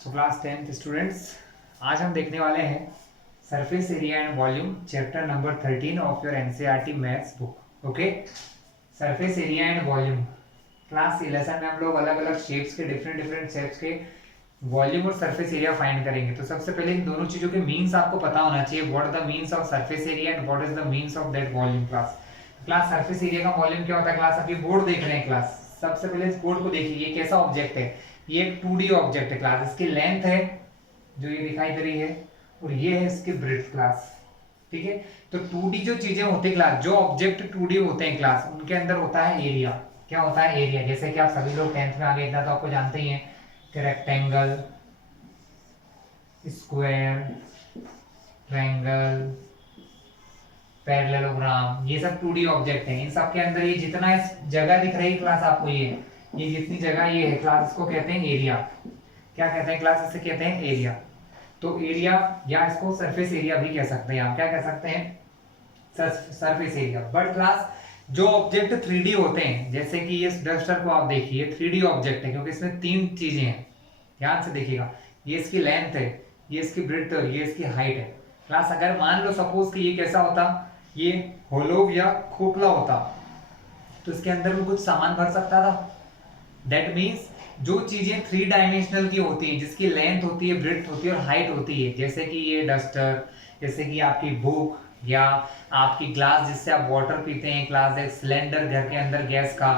So class 10th students, आज हम देखने वाले हैं surface area and volume chapter number 13 of your NCERT maths book. Okay, surface area and volume class 11 में हम लोग अलग अलग शेप्स के डिफरेंट शेप्स के वॉल्यूम और सरफेस एरिया फाइंड करेंगे। तो सबसे पहले इन दोनों चीजों के मीन्स आपको पता होना चाहिए। What the means of surface area and what is the means of that volume. Class surface area का वॉल्यूम क्या होता है? क्लास आप ये बोर्ड देख रहे हैं क्लास, सबसे पहले इस बोर्ड को देखिए। ये कैसा ऑब्जेक्ट है? ये एक 2D ऑब्जेक्ट है क्लास। इसकी लेंथ है जो ये दिखाई दे रही है, और ये है इसकी ब्रेड्थ क्लास। ठीक है, तो 2D जो चीजें होती है क्लास, जो ऑब्जेक्ट 2D होते हैं क्लास, उनके अंदर होता है एरिया। क्या होता है? एरिया। जैसे कि आप सभी लोग 10th में आगे इतना तो आपको जानते ही हैं कि रेक्टेंगल, स्क्वायर, ट्रायंगल, पैरेललोग्राम, ये सब 2D ऑब्जेक्ट हैं। इन सब के अंदर ये जितना इस जगह दिख रही है क्लास आपको, ये जितनी जगह ये है क्लास, इसको कहते हैं एरिया। क्या कहते हैं क्लास? इसे कहते हैं एरिया। तो एरिया, या इसको सरफेस एरिया भी कह सकते हैं। आप क्या कह सकते हैं? Surface area. बट क्लास जो ऑब्जेक्ट 3D होते हैं, जैसे कि ये डस्टर को आप देखिए, 3D ऑब्जेक्ट है क्योंकि इसमें तीन चीजें हैं। ध्यान से देखिएगा, ये इसकी लेंथ है, ये इसकी ब्रेड्थ है, ये इसकी हाइट है। क्लास अगर मान लो सपोज कि ये कैसा होता, ये होलो या खोखला होता, तो इसके अंदर में कुछ सामान भर सकता था। दैट मीन्स जो चीजें 3 डायमेंशनल की होती है, जिसकी लेंथ होती है, ब्रेड्थ होती है और हाइट होती है, जैसे कि ये डस्टर, जैसे कि आपकी बुक, या आपकी ग्लास जिससे आप वाटर पीते हैं, ग्लास, एक सिलेंडर घर के अंदर गैस का।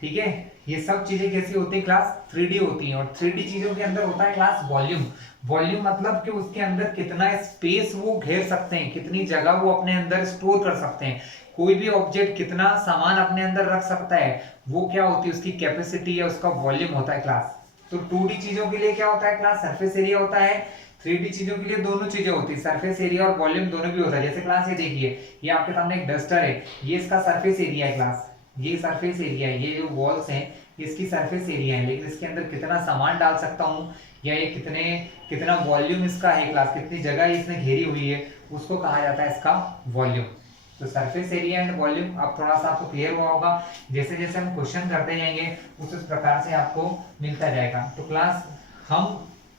ठीक है, ये सब चीजें कैसी होती है क्लास? 3D होती हैं। और 3D चीजों के अंदर होता है क्लास वॉल्यूम। वॉल्यूम मतलब कि उसके अंदर कितना स्पेस वो घेर सकते हैं, कितनी जगह वो अपने अंदर स्टोर कर सकते हैं। कोई भी ऑब्जेक्ट कितना सामान अपने अंदर रख सकता है, वो क्या होती है? उसकी कैपेसिटी या उसका वॉल्यूम होता है क्लास। तो 2D चीजों के लिए क्या होता है क्लास? सरफेस एरिया होता है। 3D चीजों के लिए दोनों चीजें होती है, सरफेस एरिया और वॉल्यूम दोनों भी होता है। जैसे क्लास ये देखिए, ये आपके सामने एक डस्टर है, ये इसका सरफेस एरिया है क्लास। ये सरफेस एरिया है, ये जो वॉल्स हैं इसकी सरफेस एरिया है। लेकिन इसके अंदर कितना सामान डाल सकता हूँ, या ये कितना वॉल्यूम इसका है क्लास, कितनी जगह इसने घेरी हुई है, उसको कहा जाता है इसका वॉल्यूम। तो सरफेस एरिया एंड वॉल्यूम अब थोड़ा सा आपको क्लियर हुआ होगा। जैसे जैसे हम क्वेश्चन करते जाएंगे उस प्रकार से आपको मिलता जाएगा। तो क्लास हम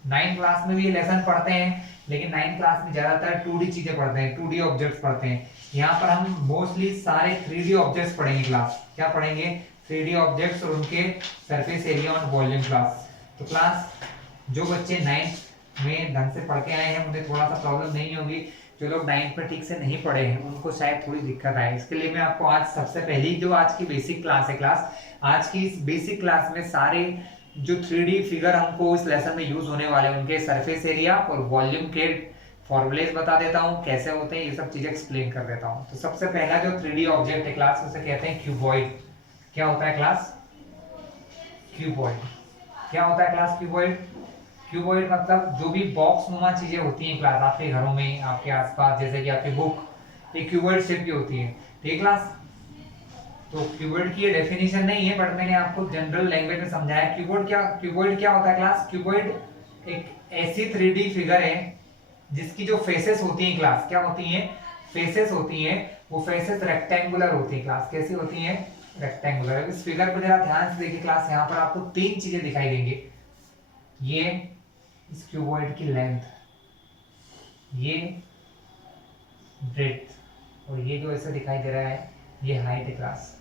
9th क्लास में भी ये लेसन पढ़ते हैं, लेकिन 9th क्लास में ज्यादातर 2D चीजें पढ़ते हैं, 2D ऑब्जेक्ट्स पढ़ते हैं। यहाँ पर हम मोस्टली सारे 3D ऑब्जेक्ट्स पढ़ेंगे क्लास। क्या पढ़ेंगे? 3D ऑब्जेक्ट्स और उनके सरफेस एरिया और वॉल्यूम क्लास। तो क्लास जो बच्चे 9th में ढंग से पढ़ के आए हैं उन्हें थोड़ा सा प्रॉब्लम नहीं होगी। जो लोग 9th में ठीक से नहीं पढ़े हैं उनको शायद थोड़ी दिक्कत आए। इसके लिए मैं आपको आज सबसे पहली जो आज की बेसिक क्लास है क्लास, आज की इस बेसिक क्लास में सारे जो 3D फिगर हमको इस लेसन में यूज होने वाले हैं, उनके सरफेस एरिया और वॉल्यूम के फॉर्मूलेज बता देता हूँ, कैसे होते हैं ये सब चीजें एक्सप्लेन कर देता हूँ। तो सबसे पहला जो 3D ऑब्जेक्ट है क्लास, उसे कहते हैं क्यूबॉइड। क्या होता है क्लास? क्यूबॉइड। क्या होता है क्लास? क्यूबॉइड। क्यूबॉइड मतलब जो भी बॉक्स नुमा चीजें होती हैं क्लास आपके घरों में, आपके आसपास, जैसे कि आपकी बुक, ये क्यूबॉइड शेप की होती है। ठीक क्लास, तो क्यूबॉइड की ये डेफिनेशन नहीं है, बट मैंने आपको जनरल लैंग्वेज में समझाया। क्यूबॉइड क्या होता है क्लास? क्यूबॉइड एक ऐसी 3D फिगर है जिसकी जो फेसेस होती हैं क्लास, क्या होती हैं? फेसेस होती हैं। वो फेसेस रेक्टेंगुलर होती हैं क्लास। कैसी होती हैं? रेक्टेंगुलर। इस फिगर को जरा ध्यान से देखिए क्लास, यहाँ पर आपको तीन चीजें दिखाई देंगी। ये इस क्यूबॉइड की लेंथ, ये ब्रेड्थ, और ये जो ऐसे दिखाई दे रहा है ये हाइट है क्लास।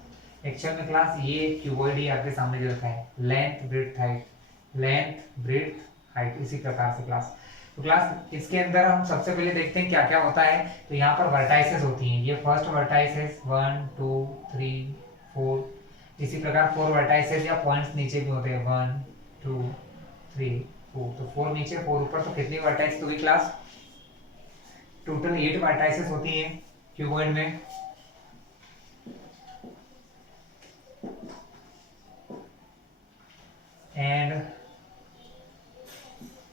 एक्चुअल में क्लास ये क्यूबॉइड ही आपके सामने जो रखा है, length breadth height, length breadth height, इसी प्रकार से क्लास। तो क्लास इसके अंदर हम सबसे पहले देखते हैं क्या क्या होता है। तो यहाँ पर वर्टाइसेस होती हैं। ये फर्स्ट वर्टाइसेस 1 2 3 4, इसी प्रकार 4 वर्टाइसेस या पॉइंट्स नीचे भी होते हैं 1 2 3 4। तो 4 नीचे 4 ऊपर, तो कितनी वर्टाइस होगी क्लास? टोटल 8 वर्टाइसेस होती हैं क्यूबॉइड में। एंड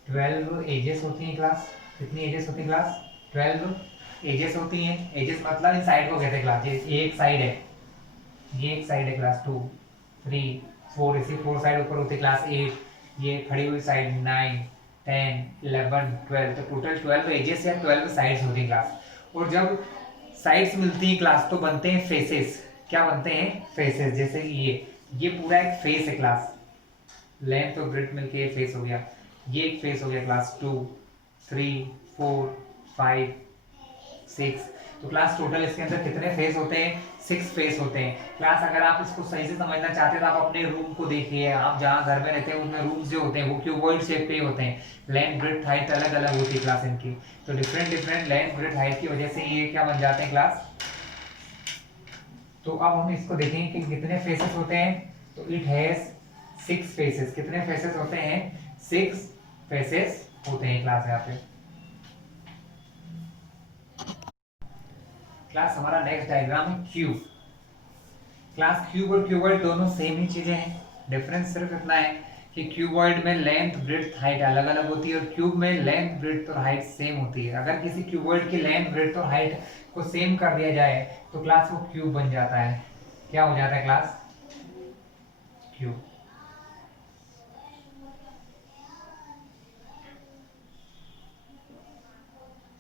12 एजेस होती हैं क्लास। कितनी एजेस होती है क्लास? 12 एजेस होती हैं। एजेस मतलब इन साइड को कहते हैं क्लास। ये एक साइड है, ये एक साइड है क्लास 2 3 4, इसी 4 साइड ऊपर होती है क्लास 8, ये खड़ी हुई साइड 9 10 11 12। तो टोटल 12 एजेस या 12 साइड्स होती हैं क्लास। और जब साइड्स मिलती हैं क्लास तो बनते हैं फेसेस। क्या बनते हैं? फेसेस। जैसे कि ये पूरा एक फेस है क्लास, लेंथ और ब्रेड्थ मिलके ये फेस हो गया। ये एक फेस हो गया क्लास 2, 3, 4, 5, 6। तो क्लास टोटल इसके अंदर कितने फेस होते हैं? 6 फेस होते हैं। क्लास अगर आप इसको सही से समझना चाहते हैं तो आप अपने रूम को देखिए, आप जहाँ घर में रहते हैं उनमें रूम्स जो होते हैं वो क्यूबॉइड शेप के ही होते हैं। लेंथ ब्रेड्थ हाइट अलग अलग होती है क्लास इनकी, तो different different length breadth height की वजह से ये क्या बन जाते हैं क्लास। तो अब हम इसको देखेंगे कि कितने फेसेस होते हैं। तो इट हैज 6 फेसेस। कितने फेसेस होते हैं? 6 फेसेस होते हैं क्लास। यहाँ पे क्लास हमारा नेक्स्ट डायग्राम है क्यूब। क्लास क्यूब और क्यूबॉइड दोनों सेम ही चीजें हैं, डिफरेंस सिर्फ इतना है कि क्यूबॉइड में लेंथ ब्रेड्थ हाइट अलग अलग होती है और क्यूब में लेंथ ब्रेड्थ और हाइट सेम होती है। अगर किसी क्यूबॉइड की लेंथ ब्रेड्थ और हाइट को सेम कर दिया जाए तो क्लास वो क्यूब बन जाता है। क्या हो जाता है क्लास? क्यूब।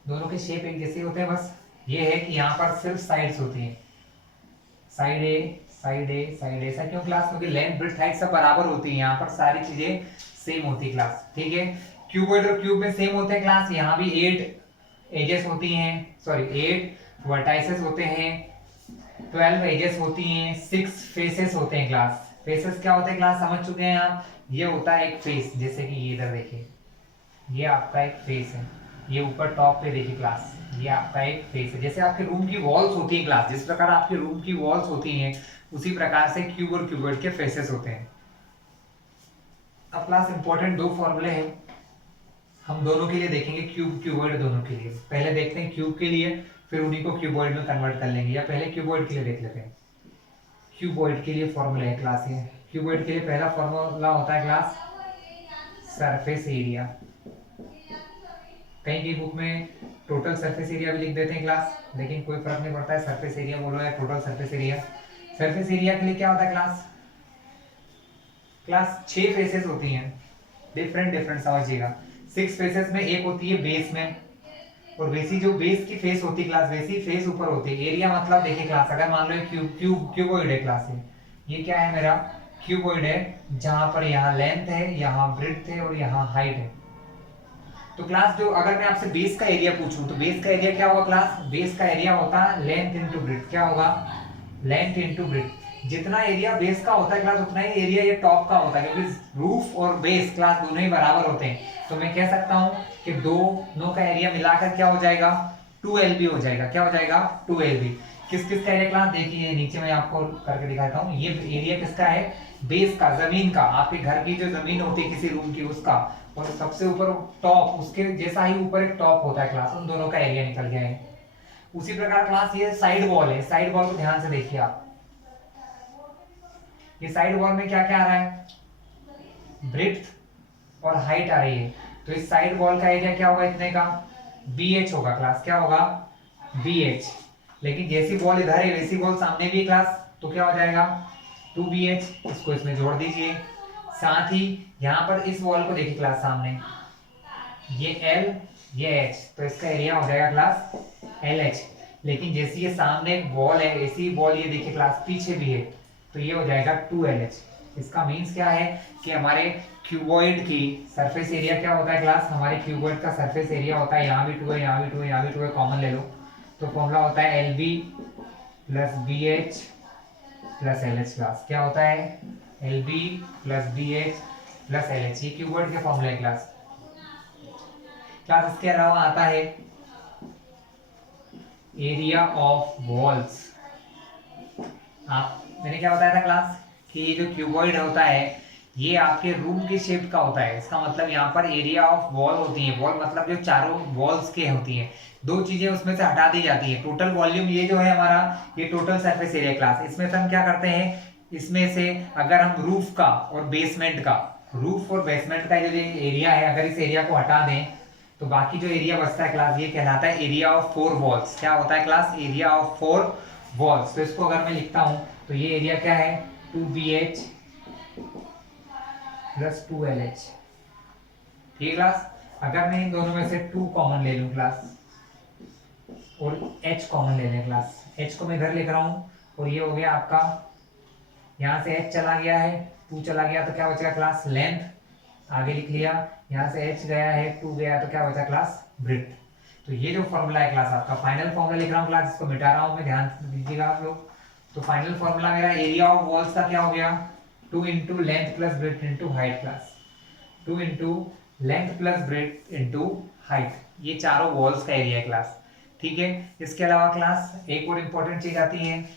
दोनों के शेप एक जैसे होते हैं, बस ये है कि यहाँ पर सिर्फ साइड्स होती हैं, साइड ए साइड ए साइड ए। ऐसा क्यों क्लास? क्योंकि लेंथ ब्रेड्थ हाइट सब बराबर होती है, यहाँ पर सारी चीजें सेम होती है क्लास। ठीक है, क्यूबॉइड और क्यूब में सेम होते हैं क्लास। यहाँ भी 8 एजेस होती हैं, सॉरी 8 वर्टाइसेस होते हैं, 12 एजेस होती हैं, 6 फेसेस होते हैं क्लास। फेसेस क्या होते हैं क्लास? समझ चुके हैं आप। ये होता है एक फेस, जैसे कि ये इधर देखिए, ये आपका एक फेस है। ये ऊपर टॉप पे देखिए क्लास, ये आपका एक फेस है। जैसे आपके रूम की वॉल्स होती है क्लास, जिस प्रकार आपके रूम की वॉल्स होती हैं उसी प्रकार से क्यूब और क्यूबॉइड के फेसेस होते हैं। अब क्लास इंपॉर्टेंट 2 फॉर्मूले हैं, हम दोनों के लिए देखेंगे, क्यूब क्यूबॉइड दोनों के लिए। पहले देखते हैं क्यूब के लिए, फिर उन्हीं को क्यूबॉइड में कन्वर्ट कर लेंगे, या पहले क्यूबॉइड के लिए देख लेते हैं। क्यूबॉइड के लिए फॉर्मूला है क्लास ये। क्यूबॉइड के लिए पहला फॉर्मूला होता है क्लास सरफेस एरिया। कहीं की बुक में टोटल सरफेस एरिया भी लिख देते हैं क्लास, लेकिन कोई फर्क नहीं पड़ता है, सरफेस एरिया बोलो या total surface area. Surface area के लिए क्या होता है क्लास? क्लास 6 फेसेस होती हैं, डिफरेंट डिफरेंट समझिएगा। 6 फेसेस में एक होती है बेस में, और वैसी जो बेस की फेस होती है क्लास, वैसी फेस ऊपर होती है। एरिया मतलब देखिए क्लास, अगर मान लो क्यूबॉइड है क्लास है, ये क्या है मेरा? क्यूबॉइड है, जहां पर यहाँ लेंथ है, यहाँ ब्रेड्थ है और यहाँ हाइट है। तो क्लास जो अगर मैं आपसे बेस का एरिया पूछूं तो बेस का एरिया क्या होगा क्लास? बेस का एरिया होता है लेंथ इंटू ब्रेड्थ। क्या होगा? Length into breadth. जितना एरिया बेस का होता है क्लास उतना ही एरिया ये टॉप का होता है, क्योंकि रूफ और बेस क्लास दोनों ही बराबर होते हैं। तो मैं कह सकता हूं कि दोनों का एरिया मिलाकर क्या हो जाएगा? 2LB हो जाएगा। क्या हो जाएगा? 2LB। किस किस का एरिया क्लास देखिए, नीचे मैं आपको करके दिखाता हूँ। ये एरिया किसका है? बेस का, जमीन का, आपके घर की जो जमीन होती है किसी रूम की उसका, और सबसे ऊपर टॉप, उसके जैसा ही ऊपर एक टॉप होता है क्लास, उन दोनों का एरिया निकल गया है। उसी प्रकार क्लास ये साइड वॉल है, साइड वॉल को ध्यान से देखिए आप। ये साइड वॉल में क्या क्या आ रहा है? ब्रेड्थ और हाइट आ रही है। तो इस साइड वॉल का एरिया क्या होगा? इतने का BH होगा क्लास। क्या होगा? BH। लेकिन जैसी वॉल इधर है वैसी वॉल सामने भी क्लास, तो क्या हो जाएगा? 2BH। इसको इसमें जोड़ दीजिए। साथ ही यहाँ पर इस वॉल को देखिए क्लास, सामने ये L ये H, तो इसका एरिया हो जाएगा क्लास LH। लेकिन जैसी ये सामने एक वॉल है, ऐसी वॉल ये देखिए क्लास पीछे भी है, तो ये हो जाएगा 2LH। इसका मीन्स क्या है कि हमारे क्यूबॉइड की सरफेस एरिया क्या होता है क्लास? हमारे क्यूबॉइड का सरफेस एरिया होता है, यहाँ भी 2 है, यहाँ भी 2 है, यहाँ भी 2 है, कॉमन ले लो, तो फॉर्मूला होता है LB plus BH plus LH। Class क्या होता है? LB plus BH plus LH। ये क्यूबॉइड के फॉर्मूला है क्लास। क्लास इसके अलावा आता है एरिया ऑफ वॉल्स। आप, मैंने क्या बताया था क्लास कि ये जो क्यूबॉइड होता है ये आपके रूम के शेप का होता है। इसका मतलब यहाँ पर एरिया ऑफ वॉल होती है, वॉल मतलब जो चारों वॉल्स के होती हैं, दो चीजें उसमें से हटा दी जाती है। टोटल वॉल्यूम ये जो है हमारा, ये टोटल सरफेस एरिया क्लास। इसमें से हम क्या करते हैं, इसमें से अगर हम रूफ का और बेसमेंट का, रूफ और बेसमेंट का जो एरिया है, अगर इस एरिया को हटा दें तो बाकी जो एरिया बचता है क्लास, ये कहलाता है एरिया ऑफ 4 वॉल्स। क्या होता है क्लास? Area of 4 walls. तो इसको अगर मैं लिखता हूं तो ये एरिया क्या है? 2BH plus 2LH। ठीक है क्लास। अगर मैं इन दोनों में से 2 कॉमन ले लूं क्लास और H कॉमन ले लें क्लास, H को मैं इधर लिख रहा हूं, और ये हो गया आपका, यहां से H चला गया है, 2 चला गया, तो क्या बचेगा क्लास? लेंथ। आगे लिख लिया, यहाँ से h गया है 2 गया तो क्या बचा क्लास ब्रेड्थ। तो ये जो फॉर्मूला है क्लास आपका फाइनल फॉर्मूला लिख रहा हूँ क्लास, इसको मिटा रहा हूँ मैं, ध्यान दीजिएगा आप लोग। तो फाइनल फॉर्मूला मेरा एरिया ऑफ वॉल्स का क्या हो गया 2 into length plus breadth into height class, 2 into length plus breadth into height, ये चारों वॉल्स का एरिया है क्लास। ठीक है, इसके अलावा क्लास एक और इंपॉर्टेंट चीज आती है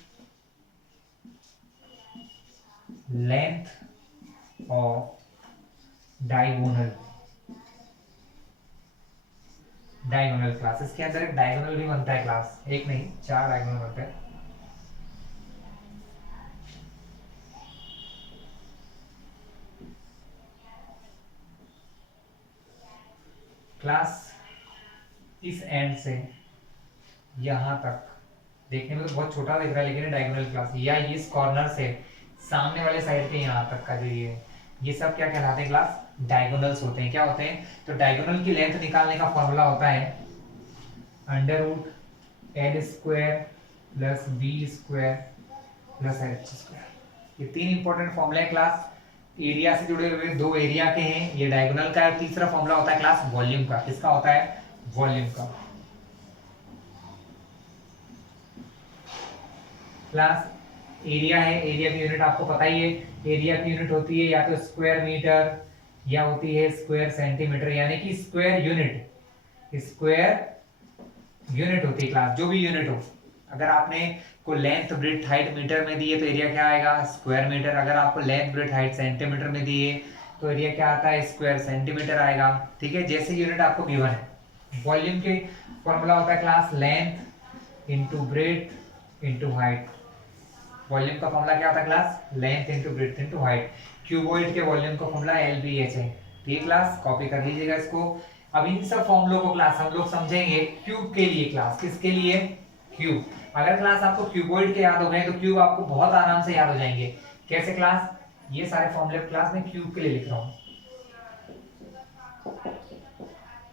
length of diagonal, diagonal class, इसके अंदर एक डायगोनल भी बनता है क्लास, एक नहीं 4 डायगोनल बनते हैं। क्लास इस एंड से यहां तक देखने में तो बहुत छोटा दिख रहा है, लेकिन डायगोनल क्लास, या इस कॉर्नर से सामने वाले साइड के यहां तक का जो ये सब क्या कहलाते हैं क्लास डायगोनल्स होते हैं। क्या होते हैं, तो डायगोनल की लेंथ निकालने का फॉर्मूला होता है under root L square plus B square plus H square. ये 3 इंपॉर्टेंट फॉर्मूला है क्लास, एरिया से जुड़े हुए 2 एरिया के हैं, ये डायगोनल का है। तीसरा फॉर्मूला होता है क्लास वॉल्यूम का, किसका होता है वॉल्यूम का। क्लास एरिया है, एरिया की यूनिट आपको पता ही है, एरिया की यूनिट होती है या तो स्क्वायर मीटर या होती है स्क्वायर सेंटीमीटर, यानी कि स्क्वायर यूनिट होती है क्लास, जो भी यूनिट हो। अगर आपने को लेंथ ब्रेड्थ हाइट मीटर में दी है तो एरिया क्या आएगा स्क्वायर मीटर, अगर आपको लेंथ ब्रेड्थ हाइट सेंटीमीटर में दी है तो एरिया क्या आता है स्क्वायर सेंटीमीटर आएगा। ठीक है, जैसे यूनिट आपको गिवन है। वॉल्यूम के फॉर्मूला होता है class length into breadth into height, volume का फॉर्मूला क्या होता है class length into breadth into height. Cuboid के वॉल्यूम का फॉर्मूला LBH है। ठीक है क्लास, कॉपी कर लीजिएगा इसको। अब इन सब फॉर्मूलों को क्लास हम लोग समझेंगे क्यूब के लिए क्लास, किसके लिए क्यूब। अगर क्लास आपको क्यूबॉइड के याद हो गए तो क्यूब आपको बहुत आराम से याद हो जाएंगे। कैसे क्लास, ये सारे फॉर्मूले क्लास में क्यूब के लिए लिख रहा हूं।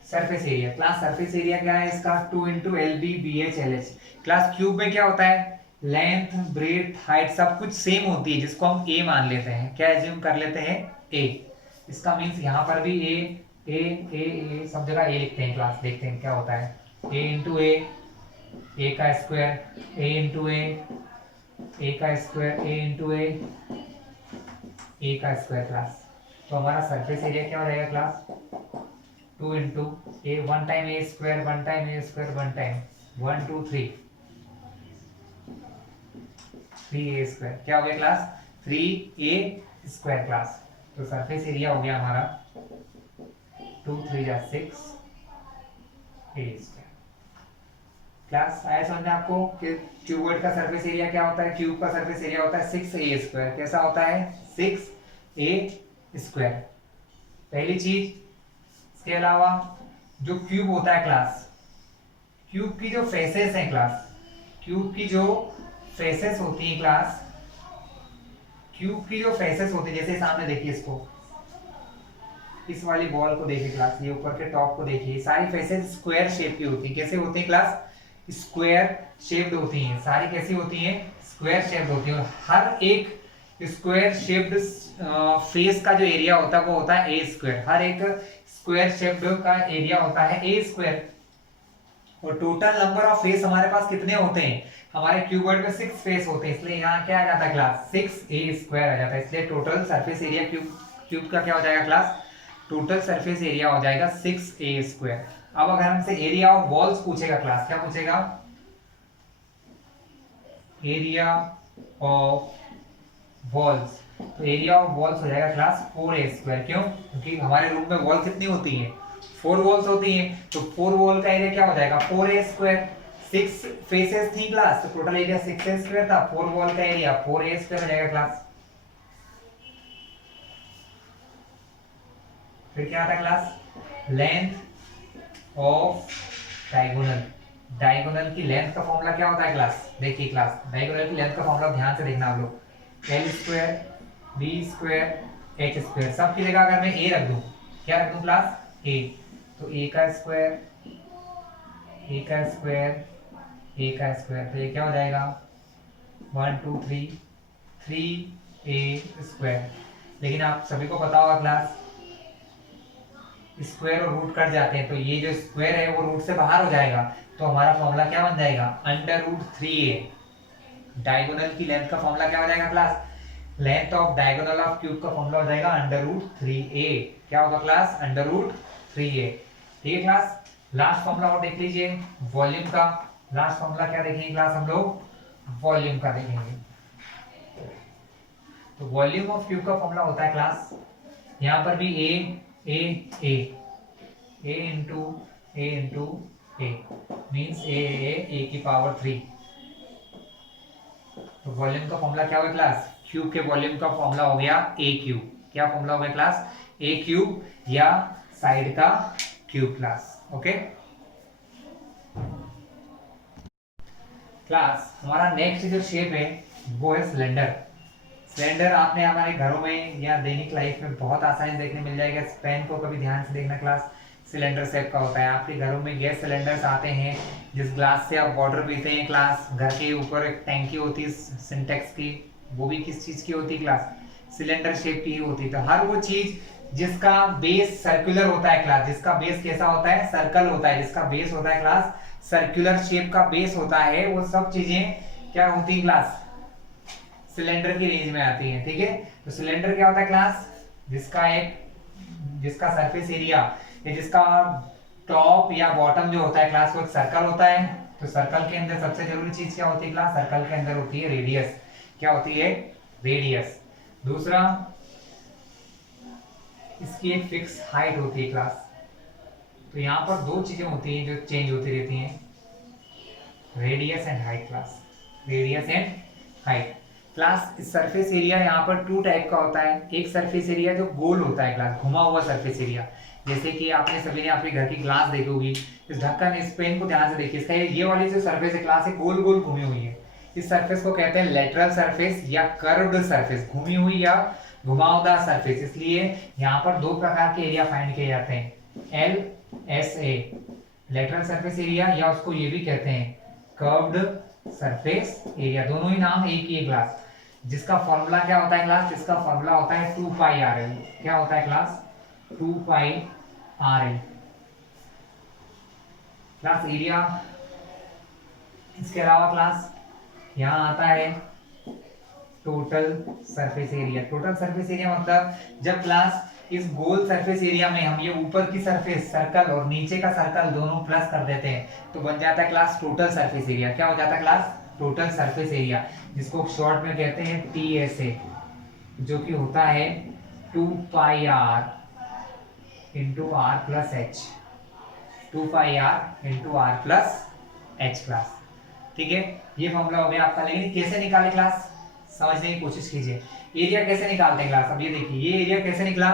Surface area, class surface area क्या है इसका 2 इंटू LBBH क्लास क्यूब में क्या होता है लेंथ ब्रेड्थ हाइट सब कुछ सेम होती है, जिसको हम ए मान लेते हैं। क्या एज्यूम कर लेते हैं ए, इसका मींस यहाँ पर भी ए सब जगह ए लिखते हैं क्लास। देखते हैं क्या होता है ए इंटू ए का स्क्वायर, ए इंटू ए का स्क्वायर, ए इंटू ए का स्क्वायर क्लास। तो हमारा सरफेस एरिया क्या हो जाएगा क्लास 2 इंटू ए, 1 टाइम ए स्क्वायर 1 टाइम ए स्क्वायर 1 टाइम 1 2 3 3a स्क्वायर, क्या हो गया क्लास 3a स्क्वायर क्लास। तो सरफेस एरिया हो गया हमारा 2 3 जा 6 a स्क्वायर। क्लास आया समझ में आपको कि क्यूबॉइड का सरफेस एरिया क्या होता है, क्यूब का सरफेस एरिया होता है 6a स्क्वायर। कैसा होता है 6a स्क्वायर, पहली चीज। इसके अलावा जो क्यूब होता है क्लास, क्यूब की जो फेसेस हैं क्लास, क्यूब की जो फेसेस होती है क्लास, क्यूब की जो फेसेस होती है, जैसे सामने देखिए इसको, इस वाली बॉल को देखिए क्लास, ये ऊपर के टॉप को देखिए, सारी फेसेस स्क्वायर शेप की होती है। कैसे होती है क्लास स्क्वायर शेप्ड होती हैं, सारी कैसी होती हैं स्क्वायर शेप्ड होती हैं। और हर एक स्क्वायर शेप्ड फेस का जो एरिया होता है वो होता है ए स्क्वायर, हर एक स्क्वायर शेप्ड का एरिया होता है ए स्क्वायर। और टोटल नंबर ऑफ फेस हमारे पास कितने होते हैं, हमारे क्यूबॉइड में 6 फेस होते हैं, इसलिए यहाँ क्या आ जाता है क्लास 6a स्क्वायर आ जाता है। इसलिए टोटल सरफेस एरिया क्यूब का क्या हो जाएगा क्लास, टोटल सरफेस एरिया हो जाएगा 6a स्क्वायर। अब अगर हमसे एरिया ऑफ वॉल्स पूछेगा क्लास, क्या पूछेगा एरिया ऑफ वॉल्स, तो एरिया ऑफ वॉल्स हो जाएगा क्लास 4a स्क्वायर। क्यों, क्योंकि हमारे रूम में वॉल कितनी होती है 4 वॉल्स होती हैं, तो 4 वॉल का एरिया क्या हो जाएगा 4a स्क्वायर। 6 फेसेस थी क्लास, तो टोटल एरिया 6a स्क्वायर था, 4 वॉल का एरिया 4a स्क्वायर हो जाएगा क्लास। फिर क्या आता है class length of diagonal, diagonal की लेंथ का फॉर्मूला क्या होता है क्लास, देखिए क्लास डायगोनल की लेंथ का फॉर्मूला ध्यान से देखना आप लोग, l square b square h square. सब की जगह अगर मैं a रख दूं, क्या रख दूं क्लास a, तो a का स्क्वायर a का स्क्वायर a का स्क्वायर, तो ये क्या हो जाएगा 1 2 3 3a स्क्वायर। लेकिन आप सभी को पता होगा क्लास स्क्वायर और रूट कट जाते हैं, तो ये जो स्क्वायर है वो रूट से बाहर हो जाएगा, तो हमारा फॉर्मूला क्या बन जाएगा, अंडर रूट 3a। डायगोनल की लेंथ का फॉर्मूला क्या हो जाएगा class, length of diagonal of cube का फॉर्मूला हो जाएगा अंडर रूट 3a। क्या होगा क्लास, अंडर रूट 3a। ठीक है क्लास। लास्ट फॉर्मूला और देख लीजिए वॉल्यूम का। लास्ट फॉर्मूला क्या देखेंगे क्लास हम लोग, वॉल्यूम का देखेंगे। तो वॉल्यूम ऑफ क्यूब का फॉर्मूला होता है क्लास, यहाँ पर भी ए इंटू ए मीन्स ए की पावर 3। तो वॉल्यूम का फॉर्मूला क्या होगा क्लास, क्यूब के वॉल्यूम का फॉर्मूला हो गया ए क्यूब। क्या फॉर्मूला हो गया क्लास, ए क्यूब या साइड का क्यूब क्लास। ओके क्लास, हमारा नेक्स्ट जो शेप है वो है सिलेंडर। सिलेंडर आपने हमारे घरों में या दैनिक लाइफ में बहुत आसानी से देखने मिल जाएगा। इस पेन को कभी ध्यान से देखना क्लास, सिलेंडर शेप का होता है। आपके घरों में गैस सिलेंडर्स आते हैं जिस ग्लास से आप वाटर पीते हैं क्लास, घर के ऊपर एक टैंकी होती है सिंटेक्स की, वो भी किस चीज की होती है क्लास, सिलेंडर शेप की ही होती है। तो हर वो चीज जिसका बेस सर्कुलर होता है क्लास, जिसका बेस कैसा होता है, सर्कल होता है, जिसका बेस होता है क्लास सर्कुलर शेप का बेस होता है, वो सब चीजें क्या होती है क्लास, सिलेंडर की रेंज में आती है। ठीक है, तो सिलेंडर क्या होता है क्लास, जिसका सरफेस एरिया या जिसका टॉप या बॉटम जो होता है क्लास वो एक सर्कल होता है। तो सर्कल के अंदर सबसे जरूरी चीज क्या होती है क्लास, सर्कल के अंदर होती है रेडियस। क्या होती है, रेडियस। दूसरा, इसकी एक फिक्स हाइट होती है क्लास। तो यहाँ पर दो चीजें होती हैं जो चेंज होती रहती हैं, radius and height class, radius and height class. Surface area यहाँ पर टू टाइप का होता है। एक सरफेस एरिया जो गोल होता है क्लास, घुमा हुआ सरफेस एरिया, जैसे कि आपने सभी ने अपने घर की ग्लास देखी होगी। इस ढक्कन, इस पेन को ध्यान से देखिए, इसका ये वाली जो सरफेस है क्लास है गोल गोल घूमी हुई है। इस सरफेस को कहते हैं लेटरल सरफेस या कर्व्ड सरफेस, घूमी हुई या घुमावदार सरफेस। इसलिए यहाँ पर दो प्रकार के एरिया फाइंड किए जाते हैं, LSA लेटरल सरफेस एरिया, या उसको ये भी कहते हैं कर्व्ड सरफेस एरिया। दोनों ही नाम एक ही है क्लास। जिसका फॉर्मूला क्या होता है क्लास, जिसका फॉर्मूला होता है 2 पाई RL। क्या होता है क्लास, 2 पाई RL क्लास एरिया। इसके अलावा क्लास यहाँ आता है total surface area. Total surface area मतलब जब क्लास इस गोल सरफेस एरिया में हम ये ऊपर की सरफेस सर्कल और नीचे का सर्कल दोनों प्लस कर देते हैं तो बन जाता है क्लास टोटल सरफेस एरिया। क्या हो जाता है क्लास, टोटल सरफेस एरिया, जिसको शॉर्ट में कहते हैं TSA, जो कि होता है 2 पाई R into R plus H, 2 पाई R into R plus H class. ठीक है, ये फॉर्मूला हो गया आपका। लेकिन कैसे निकाले क्लास, समझने की कोशिश कीजिए। एरिया कैसे निकालते हैं क्लास, अब ये देखिए ये एरिया कैसे निकला,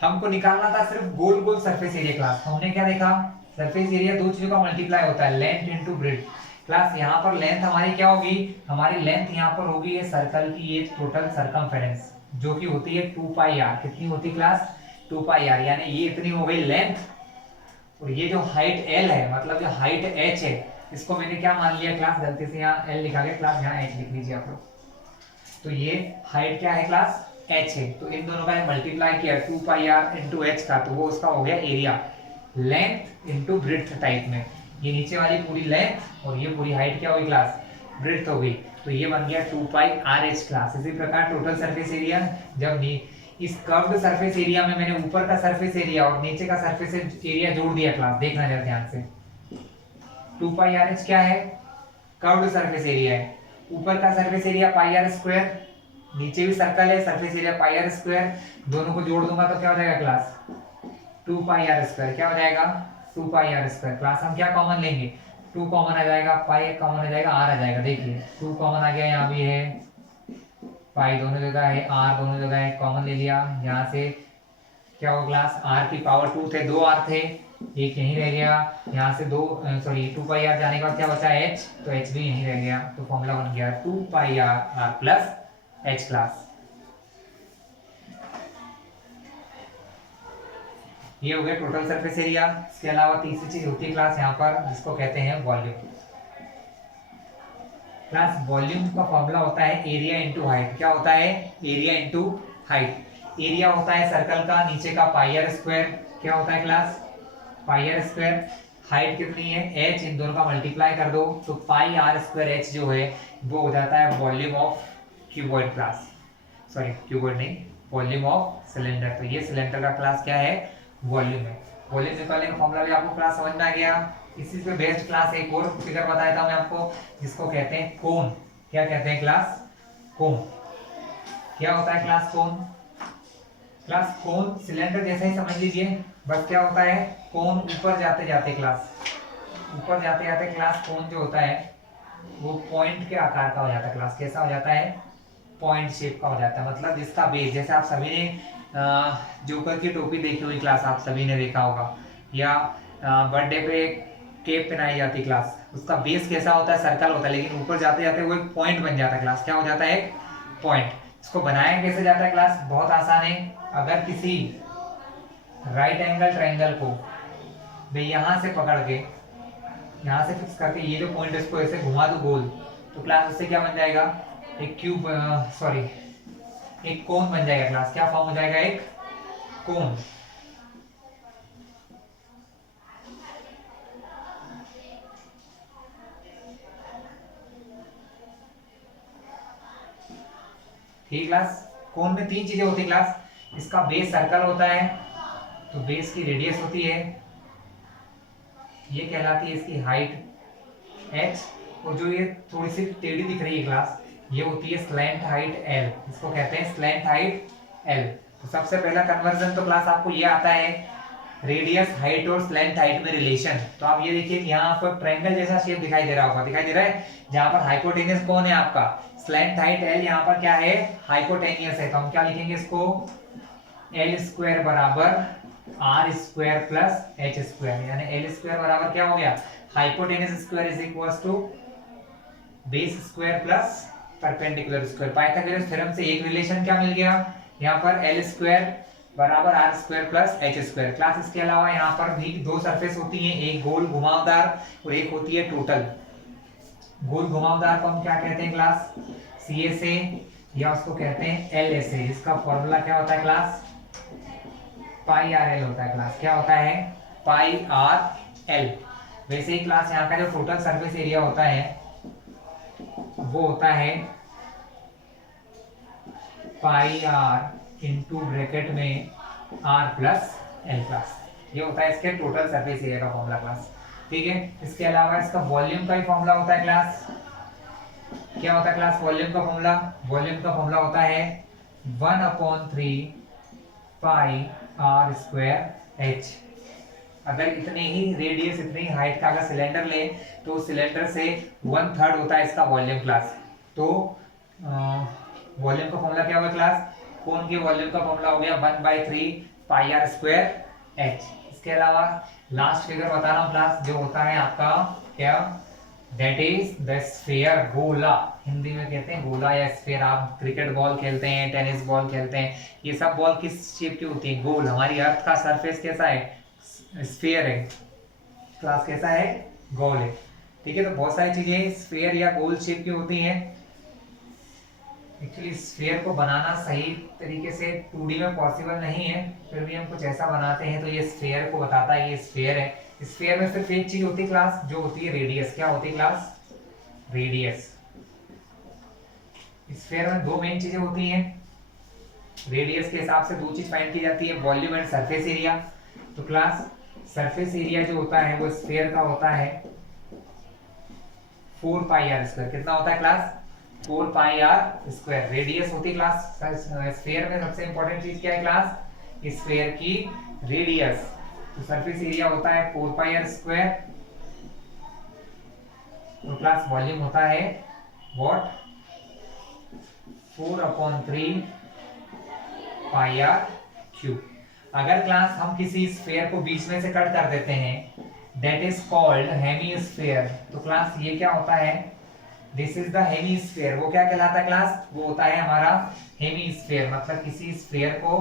हमको निकालना था सिर्फ गोल गोल सरफेस एरिया क्लास। हमने क्या देखा, सरफेस एरिया दो चीजों का मल्टीप्लाई होता है, लेंथ इनटू ब्रेड्थ क्लास। यहाँ पर लेंथ हमारी क्या होगी, हमारी लेंथ यहाँ पर होगी ये सर्कल की ये टोटल सरकमफेरेंस, जो कि होती है 2 पाई R। कितनी होती है क्लास, 2 पाई R, यानी ये इतनी हो गई लेंथ। और ये जो हाइट L है, मतलब जो हाइट H है, इसको मैंने क्या मान लिया क्लास, गलती से यहाँ L लिखा गया क्लास, यहाँ H लिख लीजिए आप लोग। तो ये हाइट क्या है क्लास, H है। तो इन दोनों का मल्टीप्लाई किया 2 पाई R इंटू H का, तो वो उसका हो गया area, length into breadth type में। ये नीचे वाली पूरी लेंथ और ये पूरी हाइट क्या होगी क्लास, ब्रेड्थ हो गई। तो ये बन गया 2 पाई RH क्लास। इसी प्रकार टोटल सरफेस एरिया, जब इस कर्व्ड सरफेस एरिया में मैंने ऊपर का सरफेस एरिया और नीचे का सरफेस एरिया जोड़ दिया क्लास, देखना जरा ध्यान से। 2 पाई RH क्या है, कर्व्ड सरफेस एरिया है। ऊपर का surface area pi R square, नीचे भी सर्कल है, surface area pi R square, दोनों को जोड़ दूंगा तो क्या हो जाएगा क्लास, 2 पाई R स्क्वायर। क्या हो जाएगा, 2 पाई R स्क्वायर। क्लास हम क्या कॉमन लेंगे, 2 कॉमन आ जाएगा, पाई कॉमन आ जाएगा, R आ जाएगा। देखिए 2 कॉमन आ गया, यहाँ भी है, पाई दोनों जगह है, R दोनों जगह है, कॉमन ले लिया। यहाँ से क्या होगा क्लास, R की पावर 2 थे, 2 R थे, एक यहीं रह गया। यहाँ से 2 पाई R जाने के बाद क्या बचा H, तो H भी यहीं रह गया। तो फॉर्मूला बन गया 2 पाई R प्लस H क्लास। ये हो गया टोटल सरफेस एरिया। इसके अलावा तीसरी चीज होती है क्लास यहाँ पर, जिसको कहते हैं वॉल्यूम क्लास। वॉल्यूम का फॉर्मूला होता है एरिया इंटू हाइट। क्या होता है, एरिया इंटू हाइट। एरिया होता है सर्कल का नीचे का पाई आर स्क्वायर, क्या होता है class, pi R square. Height कितनी है h, इन दोनों का मल्टीप्लाई कर दो तो पाई आर स्क्वायर h जो है वो हो जाता है volume of cuboid class, sorry cuboid नहीं, वॉल्यूम ऑफ सिलेंडर। तो ये सिलेंडर का क्लास क्या है, वॉल्यूम है। वॉल्यूम निकालने का फॉर्मूला भी आपको क्लास समझ में आ गया। इसी पे बेस्ड क्लास एक और फिगर बताया था मैं आपको, जिसको कहते हैं कोन। क्या कहते हैं क्लास, कोन। क्या होता है क्लास कोन, क्लास कोन सिलेंडर जैसा ही समझ लीजिए, बस क्या होता है कोन ऊपर जाते जाते क्लास, ऊपर जाते जाते क्लास कोन जो होता है वो पॉइंट के आकार का हो जाता है क्लास, कैसा हो जाता है, पॉइंट शेप का हो जाता है। मतलब जिसका बेस, जैसे आप सभी ने जोकर की टोपी देखी हुई क्लास, आप सभी ने देखा होगा, या बर्थडे पे केप पहनाई जाती क्लास, उसका बेस कैसा होता है, सर्कल होता है, लेकिन ऊपर जाते जाते वो एक पॉइंट बन जाता है क्लास, क्या हो जाता है, एक पॉइंट। इसको बनाया कैसे जाता है क्लास, बहुत आसान है। अगर किसी राइट एंगल ट्रायंगल को मैं यहाँ से पकड़ के यहाँ से फिक्स करके ये जो पॉइंट है इसको ऐसे घुमा दो गोल, तो क्लास उससे क्या बन जाएगा, एक क्यूब, सॉरी एक कोन बन जाएगा क्लास। क्या फॉर्म हो जाएगा, एक कोन। ठीक क्लास, कोन में तीन चीजें होती है क्लास, इसका बेस सर्कल होता है तो बेस की रेडियस होती है, ये कहलाती है इसकी हाइट h, और जो ये थोड़ी सी टेढ़ी दिख रही है क्लास, ये होती है स्लैंट हाइट l, इसको कहते हैं स्लैंट हाइट l। तो सबसे पहला कन्वर्जन तो क्लास आपको ये आता है रेडियस हाइट और स्लैंट हाइट में रिलेशन। तो आप ये देखिए यहाँ पर ट्रायंगल जैसा शेप दिखाई दे रहा होगा, दिखाई दे रहा है, जहाँ पर हाइपोटेनियस कौन है आपका, स्लैंट हाइट l, यहाँ पर क्या है, हाइपोटेनियस है। तो हम क्या लिखेंगे इसको, l स्क्वायर बराबर R square plus H square, यानी एल स्क्वायर बराबर क्या हो गया, hypotenuse square is equals to base square plus perpendicular square. Pythagoras theorem से एक रिलेशन क्या मिल गया, यहाँ पर एल स्क्वायर बराबर R square plus H square. Class इसके अलावा यहाँ पर भी दो सरफेस होती हैं, एक गोल घुमावदार और एक होती है टोटल। गोल घुमावदार को हम क्या कहते हैं क्लास, सी एस ए, या उसको कहते हैं एल एस ए, जिसका फॉर्मूला क्या होता है क्लास, पाई आर एल होता है क्लास। क्या होता है, पाई आर एल। वैसे ही क्लास यहाँ का जो टोटल सरफेस एरिया होता है वो होता है पाई आर इंटू ब्रैकेट में आर प्लस एल क्लास, ये होता है इसके टोटल सरफेस एरिया का फॉर्मूला क्लास। ठीक है, इसके अलावा इसका वॉल्यूम का ही फॉर्मूला होता है क्लास। क्या होता है क्लास वॉल्यूम का फॉर्मूला, वॉल्यूम का फॉर्मूला होता है 1/3 पाई आर स्क्वायर एच। अगर इतने ही रेडियस इतनी हाइट का अगर सिलेंडर ले तो सिलेंडर से 1/3 होता है इसका वॉल्यूम क्लास। तो वॉल्यूम का फॉर्मूला क्या होगा क्लास, कोन के वॉल्यूम का फॉर्मूला हो गया 1/3 पाई आर स्क्वायर एच। इसके अलावा लास्ट फिगर बता रहा हूँ क्लास, जो होता है आपका क्या, दैट इज द स्फीयर, गोला, हिंदी में कहते हैं गोला या स्फीयर। आप क्रिकेट बॉल खेलते हैं, टेनिस बॉल खेलते हैं, ये सब बॉल किस शेप की होती है, गोल। हमारी अर्थ का सरफेस कैसा है, स्फीयर है क्लास, कैसा है, गोल है। ठीक है, तो बहुत सारी चीजें स्फीयर या गोल शेप की होती हैं। एक्चुअली स्फीयर को बनाना सही तरीके से 2D में पॉसिबल नहीं है, फिर भी हम कुछ ऐसा बनाते हैं तो ये स्फीयर को बताता है ये स्फीयर है। स्फीयर में सिर्फ एक चीज होती है क्लास, जो होती है रेडियस। क्या होती है क्लास, रेडियस। स्फीयर में दो मेन चीजें होती हैं, रेडियस के हिसाब से दो चीज फाइंड की जाती है, वॉल्यूम एंड सरफेस एरिया। तो क्लास सरफेस एरिया जो होता है वो स्फीयर का होता है 4 पाई आर स्क्वायर। कितना होता है class, 4 pi R square. Radius होती है क्लास स्फीयर में सबसे इंपॉर्टेंट चीज क्या है क्लास, स्फीयर की रेडियस। तो सरफेस एरिया होता है 4 पाई आर स्क्वायर। तो क्लास वॉल्यूम होता है व्हाट, 4/3 पाई आर क्यूब। अगर क्लास हम किसी स्फीयर को बीच में से कट कर देते हैं, दैट इज कॉल्ड हेमीस्फीयर। तो क्लास ये क्या होता है, दिस इज द हेमीस्फीयर। वो क्या कहलाता है क्लास, वो होता है हमारा हेमीस्फीयर। मतलब किसी स्फीयर को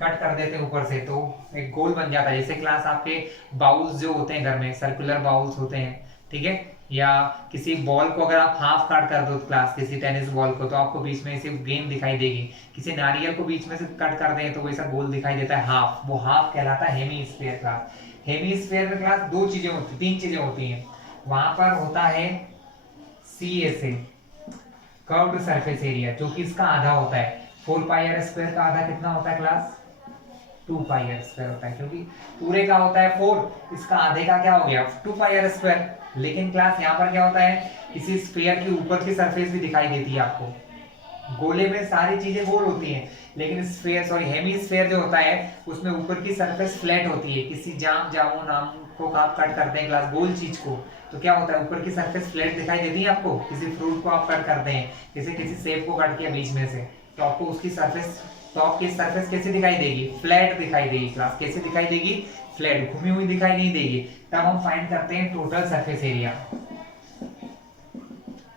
कट कर देते हैं ऊपर से तो एक गोल बन जाता है। जैसे क्लास आपके बाउल्स जो होते हैं घर में, सर्कुलर बाउल्स होते हैं, ठीक है, या किसी बॉल को अगर आप हाफ काट कर दो क्लास, किसी टेनिस बॉल को, तो आपको बीच में से गेंद दिखाई देगी। किसी नारियल को बीच में से कट कर दें तो वैसा गोल दिखाई देता है हाफ, वो हाफ कहलाता है हेमीस्फीयर क्लास। हेमीस्फीयर में क्लास दो चीजें होती, तीन चीजें होती हैं। वहां पर होता है CSA, कर्व्ड सरफेस एरिया, जो कि इसका आधा होता है। 4πr² का आधा कितना होता है क्लास? 2πr² होता है, क्योंकि पूरे का होता है 4, इसका आधे का क्या हो गया 2πr²। लेकिन क्लास यहाँ पर क्या होता है, किसी स्फीयर की ऊपर की सरफेस भी दिखाई देती है आपको। गोले में सारी चीजें गोल होती हैं, लेकिन स्फीयर हेमीस्फीयर जो होता है उसमें ऊपर की सरफेस फ्लैट होती है। किसी जामुन आम को आप कट करते हैं क्लास, गोल चीज को, तो क्या होता है ऊपर की सरफेस फ्लैट दिखाई देती है आपको। किसी फ्रूट को आप कट करते हैं, किसी सेब को कट किया बीच में से, तो आपको उसकी सरफेस, टॉप की सरफेस कैसे दिखाई देगी? फ्लैट दिखाई देगी क्लास। कैसे दिखाई देगी? फ्लैट, घूमी हुई दिखाई नहीं देगी। तब हम फाइंड करते हैं टोटल सरफेस एरिया।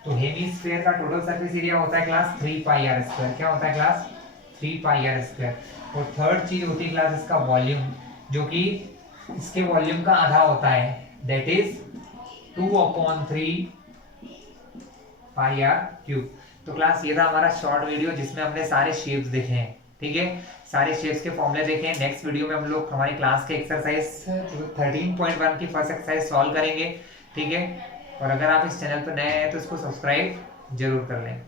तो हेमीस्फीयर का टोटल सरफेस एरिया होता है क्लास 3πr²। क्या होता है क्लास? 3πr²। और थर्ड चीज होती है क्लास इसका वॉल्यूम, जो कि इसके वॉल्यूम का आधा होता है, दैट इज 2/3πr³। तो क्लास ये था हमारा शॉर्ट वीडियो जिसमें हमने सारे शेप्स देखे हैं। ठीक है, सारे शेप्स के फॉर्मूले देखे हैं। नेक्स्ट वीडियो में हम लोग हमारी क्लास के एक्सरसाइज 13.1 की फर्स्ट एक्सरसाइज सॉल्व करेंगे। ठीक है, और अगर आप इस चैनल पर नए हैं तो इसको सब्सक्राइब जरूर कर लें।